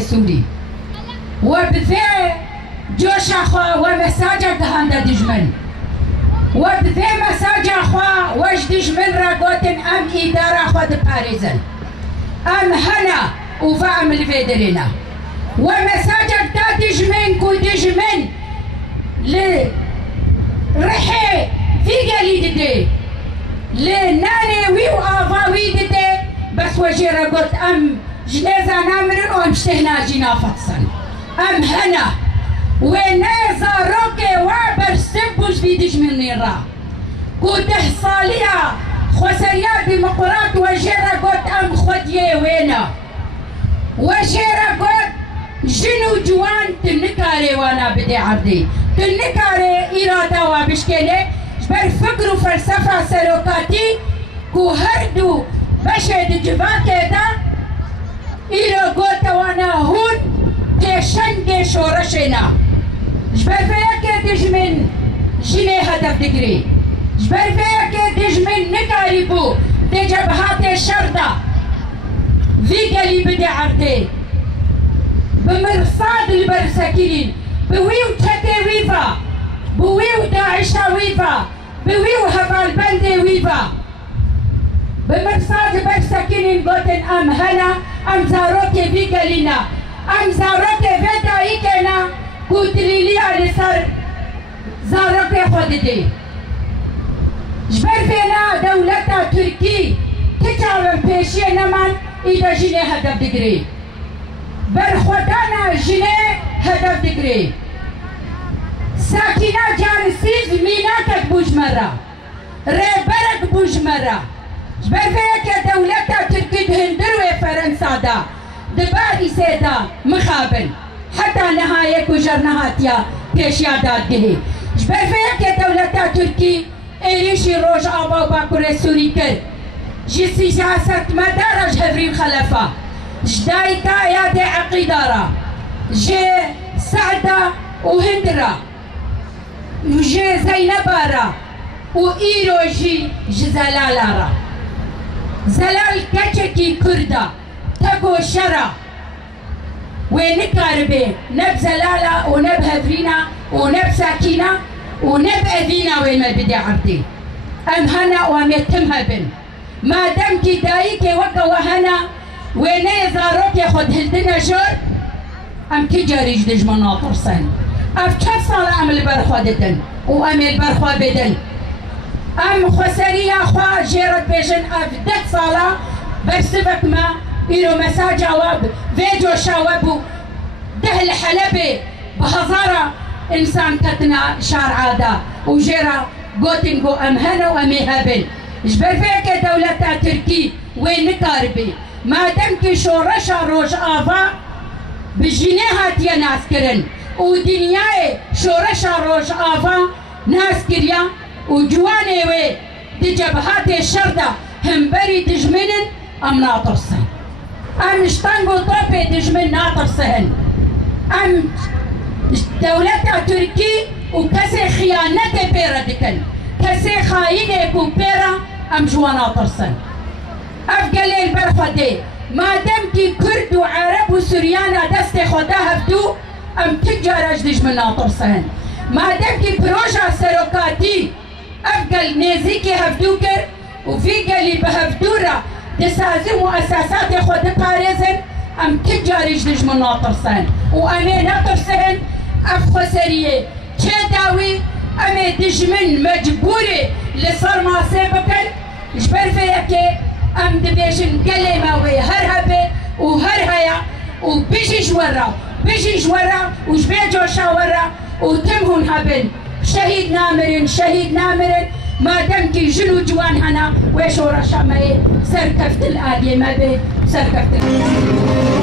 سوري وبذي جوش أخوا ومساجد هندا دجمن وبذي مساجد أخوا وش دجمن راقوتن أم إدارة أخوا دباريزن أم هنا وفاهم الفيدرينا ومساجد دا دجمن كو دجمن لرحي في قليد دي لناني ويو آفا ويدي بس وجي راقوت أم جنازة نامرن وامشتهنا جينا فتسن أم هنا ونازا روكي وعبر سبوش في دجمن نيرا كوده صالية خسريا بمقرات وجيرا قد أم خديه وينا وجيرا قد جنو جوان تنكاري وانا بدي عردي تنكاري إرادة وبشكلي جبر فكر وفلسفة سلوكاتي كو هردو بشد جباكي دا إيرو قوتا وانا هون تشنج شورشنا جبر فيك دجمن جيني هدف دقري جبر فيك دجمن نكاريبو دي جبهات الشرطة في قلي بدي عردي بمرصاد البرسكين بويو تكي ويفا بويو داعشة ويفا بويو هفال بندي ويفا بمرصاد برسكين قوتن أم هنا أم زاروكي في قلينا أم زاروكي في دايكنا كوتريليا لسر زاروكي خوددي جبر فينا دولتا تركي تجاوب بيشي نمان إذا جيني هدف دقري برخودانا جيني هدف دقري ساكنة جانسيز ميناتك بوجمرة ريبرك بوجمرة جبر فيك دولتا تركي دهندروي فرنسا دا دباري سيدا مخابل حتى نهاية كجر نهاتيا بيشيا داده جبر فيك دولتا تركي إيريشي روج آبا باكور سوري كر جي سياسة مدارة جهفرين خلفة جدايكا يا دي عقيدارة جي سعدة وهندرة وجي زينبارة وإيرو جي زلالارة زلال كتشكي كردة تقو شرا ونكاربي نب زلالة ونب هفرينا ونب ساكينة ونب أذينا وين ما بدي عبدي أم هنا وام يتمها بن ما دام كي دايكي وكا وهنا ويني زاروكي خد هلدنا جور أم تجاري جدج مناطر سن أف كيف صار أم البرخوا ددن وأم البرخوا بدن أم خسرية أخوا جيرت بيجن أف دك صالة برسبك ما إلو مساجة واب فيديو شاوبو ده الحلبي بهزارة إنسان كتنا شار عادة وجيرا قوتنقو أم هنا وأمي هبل جبر فيك دولة تركي وين نكاربي ما دمكي شورشا روج آفا بجينيها تيا ناس كرن ودنياي شورشا روج آفا ناس كريا وجواني وي دي جبهات الشردة هم بري دجمنن أم ناطر سهن أم نشتنقو طوبي دجمن ناطر سهن أم دولة تركي وكسي خيانة بيرا دكن كسي خاينة كو بيرا أم جوانا طرسن أفقل البرخة دي ما دام كي كرد وعرب وسوريانا دستي خداها هفدو أم تجار أجدج من طرسن ما دام كي بروجا سروكاتي أفقل نيزيكي هفدوكر وفي قلي بهفدورة تسازي مؤسسات خد باريزن أم تجار أجدج من طرسن وأمي نطرسن أف خسرية تشداوي أمي دجمن مجبوري لصار ما سيبكن جبر فيك أم دبيجن كلمة وهرهبة وهرهيا وبيجي جورا وجبيجو شاورا وتمهن هبن شهيد نامرن ما دمكي جنو جوان هنا وشورا شامي سركفت الآدي ما بي سركفت